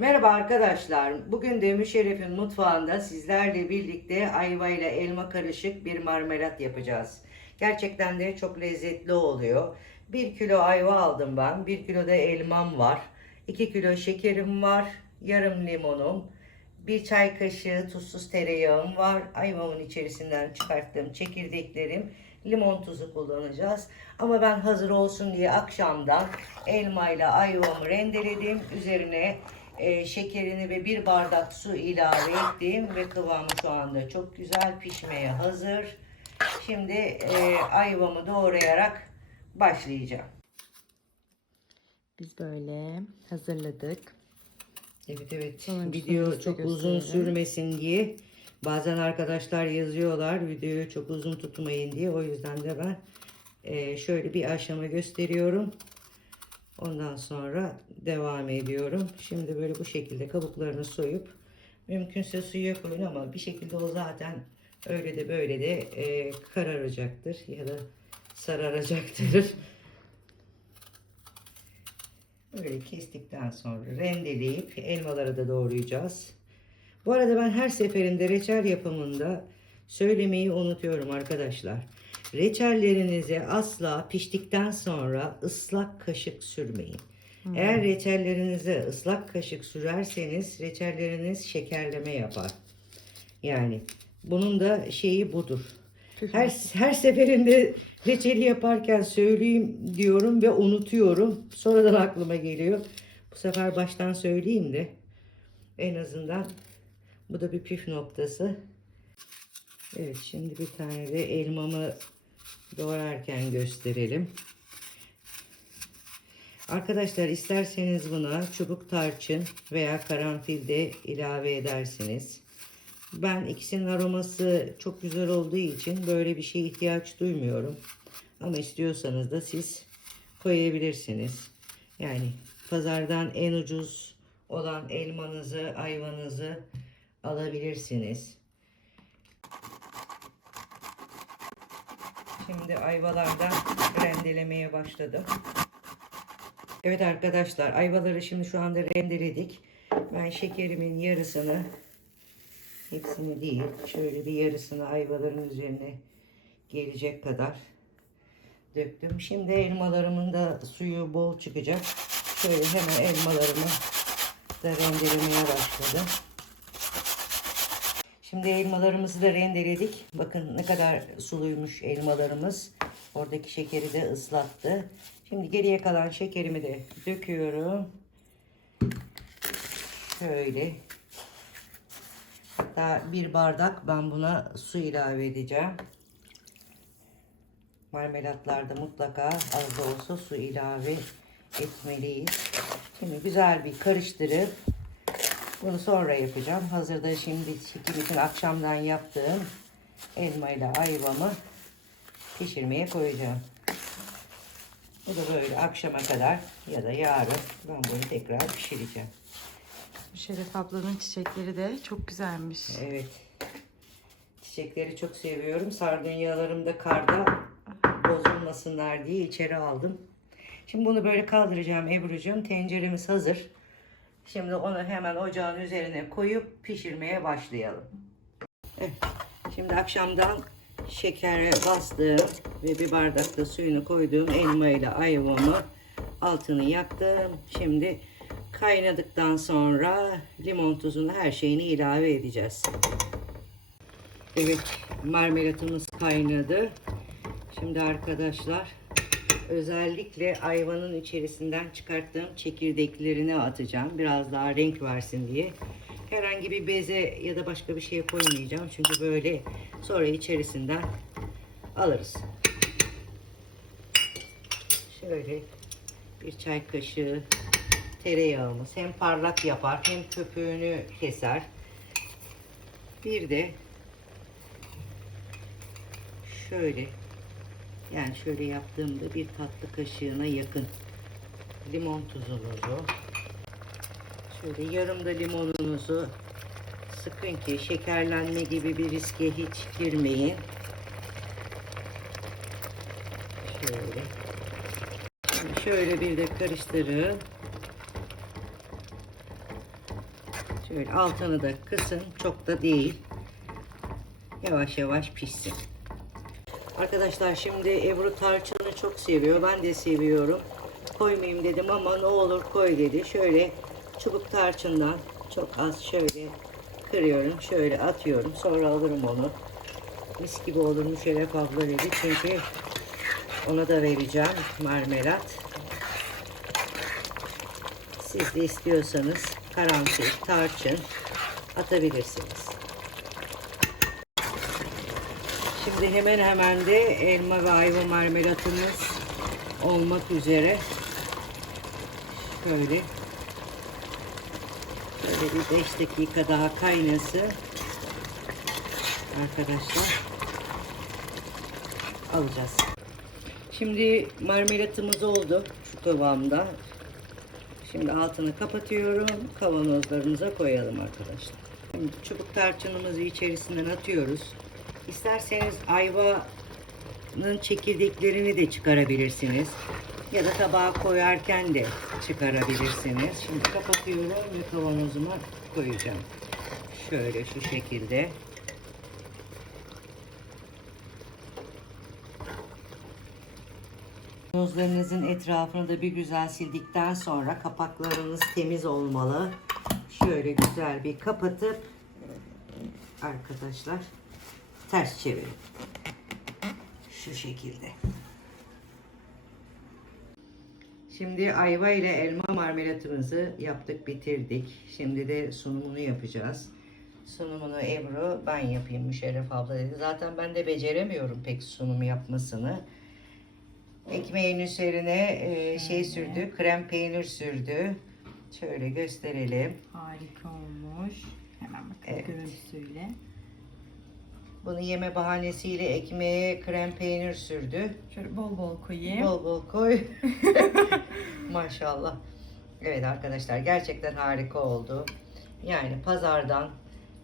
Merhaba arkadaşlar. Bugün de Müşerref'in mutfağında sizlerle birlikte ayva ile elma karışık bir marmelat yapacağız. Gerçekten de çok lezzetli oluyor. 1 kilo ayva aldım ben. 1 kilo da elmam var. 2 kilo şekerim var. Yarım limonum. Bir çay kaşığı tuzsuz tereyağım var. Ayvamın içerisinden çıkarttığım çekirdeklerim. Limon tuzu kullanacağız. Ama ben hazır olsun diye akşamdan elmayla ayvamı rendeledim. Üzerine e, şekerini ve bir bardak su ilave ettim ve kıvamı şu anda çok güzel pişmeye hazır. Şimdi e, ayvamı doğrayarak başlayacağım. Biz böyle hazırladık. Evet evet Sonuncusunu video çok uzun sürmesin diye bazen arkadaşlar yazıyorlar videoyu çok uzun tutmayın diye o yüzden de ben e, şöyle bir aşama gösteriyorum. Ondan sonra devam ediyorum. Şimdi böyle bu şekilde kabuklarını soyup mümkünse suya koyun ama bir şekilde o zaten öyle de böyle de e, kararacaktır ya da sararacaktır. Böyle kestikten sonra rendeleyip elmaları da doğrayacağız. Bu arada ben her seferinde reçel yapımında söylemeyi unutuyorum arkadaşlar. Reçellerinize asla piştikten sonra ıslak kaşık sürmeyin. Eğer reçellerinize ıslak kaşık sürerseniz reçelleriniz şekerleme yapar. Yani bunun da şeyi budur. Her, her seferinde reçeli yaparken söyleyeyim diyorum ve unutuyorum. Sonradan aklıma geliyor. Bu sefer baştan söyleyeyim de en azından bu da bir püf noktası. Evet şimdi bir tane de elmamı doğrarken gösterelim. Arkadaşlar isterseniz buna çubuk tarçın veya karanfil de ilave edersiniz. Ben ikisinin aroması çok güzel olduğu için böyle bir şeye ihtiyaç duymuyorum. Ama istiyorsanız da siz koyabilirsiniz. Yani pazardan en ucuz olan elmanızı, ayvanızı alabilirsiniz. Şimdi ayvalardan rendelemeye başladım. Evet arkadaşlar ayvaları şimdi şu anda rendeledik. Ben şekerimin yarısını hepsini değil şöyle bir yarısını ayvaların üzerine gelecek kadar döktüm. Şimdi elmalarımın da suyu bol çıkacak. Şöyle hemen elmalarımı da rendelemeye başladım. Şimdi elmalarımızı da rendeledik. Bakın ne kadar suluymuş elmalarımız. Oradaki şekeri de ıslattı. Şimdi geriye kalan şekerimi de döküyorum. Şöyle. Hatta bir bardak ben buna su ilave edeceğim. Marmelatlarda mutlaka az da olsa su ilave etmeliyiz. Şimdi güzel bir karıştırıp bunu sonra yapacağım. Hazırda şimdi çekim için akşamdan yaptığım elma ile ayvamı pişirmeye koyacağım. Bu da böyle akşama kadar ya da yarın ben bunu tekrar pişireceğim. Şeref ablanın çiçekleri de çok güzelmiş. Evet. Çiçekleri çok seviyorum. Sardunyalarım da karda bozulmasınlar diye içeri aldım. Şimdi bunu böyle kaldıracağım Ebru'cum. Tenceremiz hazır. Şimdi onu hemen ocağın üzerine koyup pişirmeye başlayalım. Evet. Şimdi akşamdan şekere bastığım ve bir bardakta suyunu koyduğum elma ile ayvamı altını yaktım. Şimdi kaynadıktan sonra limon tuzunu her şeyini ilave edeceğiz. Evet marmelatımız kaynadı. Şimdi arkadaşlar özellikle ayvanın içerisinden çıkarttığım çekirdeklerini atacağım. Biraz daha renk versin diye. Herhangi bir beze ya da başka bir şey koymayacağım. Çünkü böyle sonra içerisinden alırız. Şöyle bir çay kaşığı tereyağımız hem parlak yapar hem köpüğünü keser. Bir de şöyle yani şöyle yaptığımda bir tatlı kaşığına yakın limon tuzumuzu şöyle yarım da limonunuzu sıkın ki şekerlenme gibi bir riske hiç girmeyin. Şöyle. Şöyle bir de karıştırın. Şöyle altını da kısın. Çok da değil. Yavaş yavaş pişsin. Arkadaşlar şimdi Ebru tarçını çok seviyor. Ben de seviyorum. Koymayayım dedim ama ne olur koy dedi. Şöyle çubuk tarçından çok az şöyle kırıyorum. Şöyle atıyorum. Sonra alırım onu. Mis gibi olur Müşerref abla dedi. Çünkü ona da vereceğim marmelat. Siz de istiyorsanız karanfil, tarçın atabilirsiniz. Şimdi hemen hemen de elma ve ayva marmelatımız olmak üzere. Şöyle Şöyle bir 5 dakika daha kaynasın. Arkadaşlar alacağız. Şimdi marmelatımız oldu şu kıvamda. Şimdi altını kapatıyorum. Kavanozlarımıza koyalım arkadaşlar. Şimdi çubuk tarçınımızı içerisinden atıyoruz. İsterseniz ayvanın çekirdeklerini de çıkarabilirsiniz. Ya da tabağa koyarken de çıkarabilirsiniz. Şimdi kapatıyorum ve kavanozuma koyacağım. Şöyle şu şekilde. Kavanozlarınızın etrafını da bir güzel sildikten sonra kapaklarınız temiz olmalı. Şöyle güzel bir kapatıp arkadaşlar ters çevirin. Şu şekilde. Şimdi ayva ile elma marmelatımızı yaptık bitirdik. Şimdi de sunumunu yapacağız. Sunumunu Ebru ben yapayım Müşerref abla dedi. Zaten ben de beceremiyorum pek sunum yapmasını. Ekmeğin üzerine e, şey sürdü, krem peynir sürdü. Şöyle gösterelim. Harika olmuş. Hemen bakalım Evet. görüntüsüyle. Bunu yeme bahanesiyle ekmeğe krem peynir sürdü. Şöyle bol bol koyayım. Bol bol koy. Maşallah. Evet arkadaşlar gerçekten harika oldu. Yani pazardan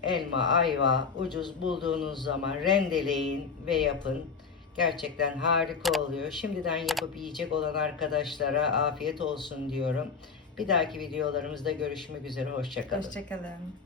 elma, ayva ucuz bulduğunuz zaman rendeleyin ve yapın. Gerçekten harika oluyor. Şimdiden yapıp yiyecek olan arkadaşlara afiyet olsun diyorum. Bir dahaki videolarımızda görüşmek üzere. Hoşçakalın. Hoşçakalın.